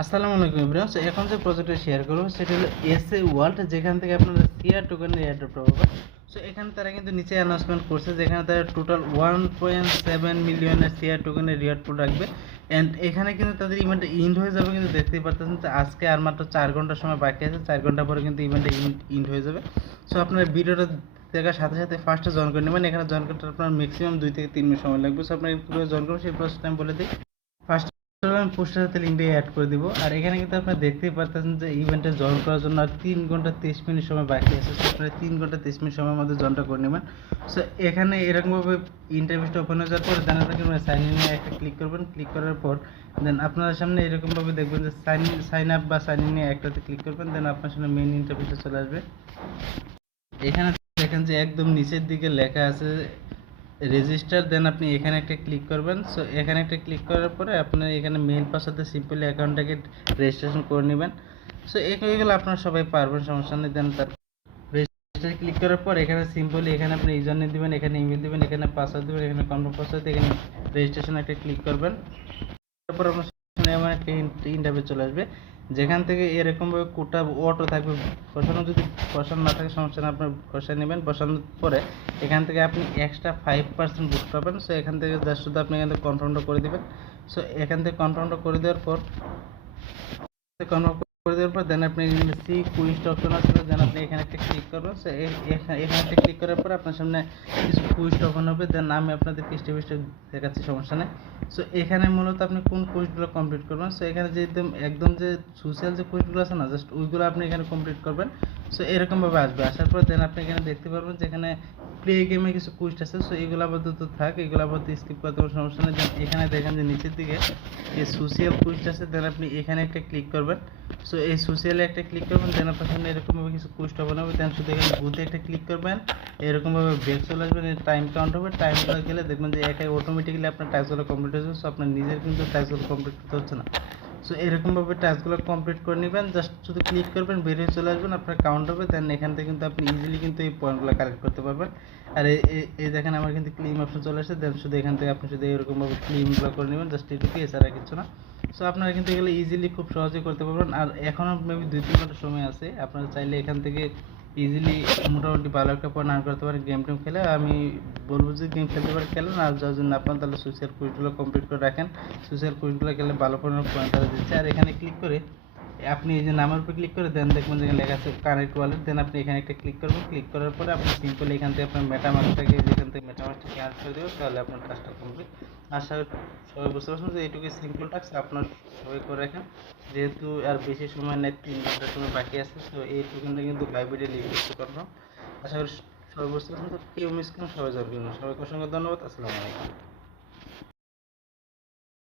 আসসালামু আলাইকুম everyone. So এখন যে প্রজেক্টটা শেয়ার করব সেটা হলো এসএ ওয়ার্ল্ড, যেখান থেকে আপনারা সিআর টোকেনের এয়ারড্রপটা পাবেন। সো এখানে তারা কিন্তু নিচে অ্যানাউন্সমেন্ট করছে যেখানে তারা টোটাল 1.7 মিলিয়নের সিআর টোকেনের রিওয়ার্ড পুল রাখবে। অ্যান্ড এখানে কিন্তু তাদের ইভেন্টটা ইন্ড হয়ে যাবে, কিন্তু দেখতেই পারতেছেন যে আজকে আর মাত্র 4 ঘন্টার সময় বাকি আছে। 4 ঘন্টা পরে কিন্তু ইভেন্টটা ইন্ড হয়ে যাবে। সো আপনারা ভিডিওটা দেখার সাথে সাথে ফার্স্টে জয়েন করে নেবেন। এখানে জয়েন করতে আপনার ম্যাক্সিমাম 2 থেকে 3 মিনিট সময় লাগবে। সো আপনারা কীভাবে জয়েন করবেন সেই প্রসেসটা আমি বলে দিই। ফার্স্ট আমি পোস্টার সাথে লিঙ্কটা অ্যাড করে দিব। আর এখানে কিন্তু আপনারা দেখতেই পারতেছেন যে ইভেন্টে জয়েন করার জন্য আর 3 ঘন্টা 23 মিনিট সময় বাকি আছে। সো আপনারা 3 ঘন্টা 23 মিনিট সময়ের মধ্যে জয়েনটা করে নেবেন। সো এখানে এরকমভাবে ইন্টারভিউটা ওপেন হয়ে যাওয়ার পর দেন আপনাকে সাইন ইন একটা ক্লিক করবেন। ক্লিক করার পর দেন আপনার সামনে এরকমভাবে দেখবেন যে সাইন আপ বা সাইন ইন একটাতে ক্লিক করবেন। দেন আপনার সামনে মেইন ইন্টারভিউটা চলে আসবে। এখানে দেখেন যে একদম নিচের দিকে লেখা আছে রেজিস্টার। দেন আপনি এখানে একটা ক্লিক করবেন। সো এখানে একটা ক্লিক করার পরে আপনার এখানে মেইল পাসওয়ার্ডে সিম্পলি অ্যাকাউন্টটাকে রেজিস্ট্রেশন করে নেবেন। সো এগুলো আপনারা সবাই পারবেন, সমস্যা নেই। দেন তার রেজিস্টার ক্লিক করার পর এখানে সিম্পলি এখানে আপনি ইউজার নেম দিবেন, এখানে ইমেল দিবেন, এখানে পাসওয়ার্ড দিবেন, এখানে কনফার্ম পাসওয়ার্ড, এখানে রেজিস্ট্রেশন একটা ক্লিক করবেন। তারপর আপনার সামনে এমন একটা ইন্টারভিউ চলে আসবে যেখান থেকে এরকমভাবে কোটা অটো থাকবে বসানো। যদি বসানো না থাকে সমস্যা না, আপনার বসায় নেবেন। বসানোর পরে এখান থেকে আপনি এক্সট্রা 5% বুস্ট পাবেন। সো এখান থেকে জাস্ট শুধু আপনি এখান থেকে কনফার্মটা করে দেবেন। সো এখান থেকে কনফার্মটা করে দেওয়ার পর দেন আপনি সি কুইজ অপশন আছে, দেন আপনি এখানে একটা ক্লিক করবেন। সো এখানে একটা ক্লিক করার পর আপনার সামনে কিছু কুইজ ওপেন হবে। দেন আমি আপনাদেরকে স্টেপ স্টেপ দেখাচ্ছি, সমস্যা নেই। সো এখানে মূলত আপনি কোন কুইজগুলো কমপ্লিট করবেন। সো এখানে যে একদম যে সোশ্যাল যে কুইজগুলো আছে না, জাস্ট ওইগুলো আপনি এখানে কমপ্লিট করবেন। সো এরকমভাবে আসবে। আসার পর দেন আপনি এখানে দেখতে পারবেন যে এখানে প্লে গেমে কিছু কুইজ আছে। সো এগুলো আপাতত থাক, এগুলো আপাতত স্কিপ করতে কোনো সমস্যা নেই। দেন এখানে দেখেন যে নিচের দিকে এই সোশ্যাল কুইজটা আছে, দেন আপনি এখানে একটা ক্লিক করবেন। সো এই সোশ্যালে একটা ক্লিক করবেন। দেন আপনার সামনে এরকমভাবে কিছু কুইজটা বানাবে। দেন শুধু এখানে বুথে একটা ক্লিক করবেন, এরকমভাবে ব্রেক চলে আসবেন। টাইম কাউন্ট হবে, টাইম গেলে দেখবেন যে একাই অটোমেটিক্যালি আপনার টাস্কগুলো কমপ্লিট হয়ে যাবে। সো আপনার নিজের কিন্তু টাস্কগুলো কমপ্লিট করতে হচ্ছে না। সো এরকমভাবে টাস্কগুলো কমপ্লিট করে নেবেন। জাস্ট শুধু ক্লিক করবেন, বেরিয়ে চলে আসবেন, আপনার কাউন্ট হবে। দেন এখান থেকে কিন্তু আপনি ইজিলি কিন্তু এই পয়েন্টগুলো কালেক্ট করতে পারবেন। আর এই দেখেন আমার কিন্তু ক্লেম অপশন চলে আসছে। দেন শুধু এখান থেকে আপনি শুধু এরকমভাবে ক্লেমগুলো করে নেবেন, জাস্ট এটুকুই, এছাড়া কিছু না। সো আপনারা কিন্তু এগুলো ইজিলি খুব সহজে করতে পারবেন। আর এখনও মেবি 2-3 ঘন্টা সময় আছে, আপনারা চাইলে এখান থেকে ইজিলি মোটামুটি ভালো একটা পয়েন্ট আর্ন করতে পারেন গেম টেম খেলে। আমি বলবো যে গেম খেলতে পারে খেলেন, আর যার জন্য আপনার তাহলে সোশ্যাল কুইজগুলো কমপ্লিট করে রাখেন। সোশ্যাল কুইজগুলো খেলে ভালো পরিমাণ পয়েন্ট তারা দিচ্ছে। আর এখানে ক্লিক করে আপনি এই যে নামের উপর ক্লিক করে দেন দেখবেন যেখানে লেখা আছে কানেক্ট ওয়ালেট। দেন আপনি এখানে একটা ক্লিক করবেন। ক্লিক করার পরে আপনি সিম্পলি এখান থেকে আপনার মেটামাস্কটাকে যেখান থেকে মেটামাস্কটাকে অ্যাড করে দেবেন, তাহলে আপনার কাজটা কমপ্লিট। আশা করি সবাই বুঝতে পারছেন যে এইটুকু সিম্পল টাস্ক আপনার সবাই করে রাখেন। যেহেতু আর বেশি সময় নেই, 3 ঘন্টার সময় বাকি আছে। তো এই টোকেনটা কিন্তু লাইব্রেরি লিঙ্ক করতে পারবো। আশা করি সবাই বুঝতে পারছেন। তো কেউ মিস করুন, সবাই জয়েন করুন। সবাইকে অসংখ্য ধন্যবাদ। আসসালামু আলাইকুম।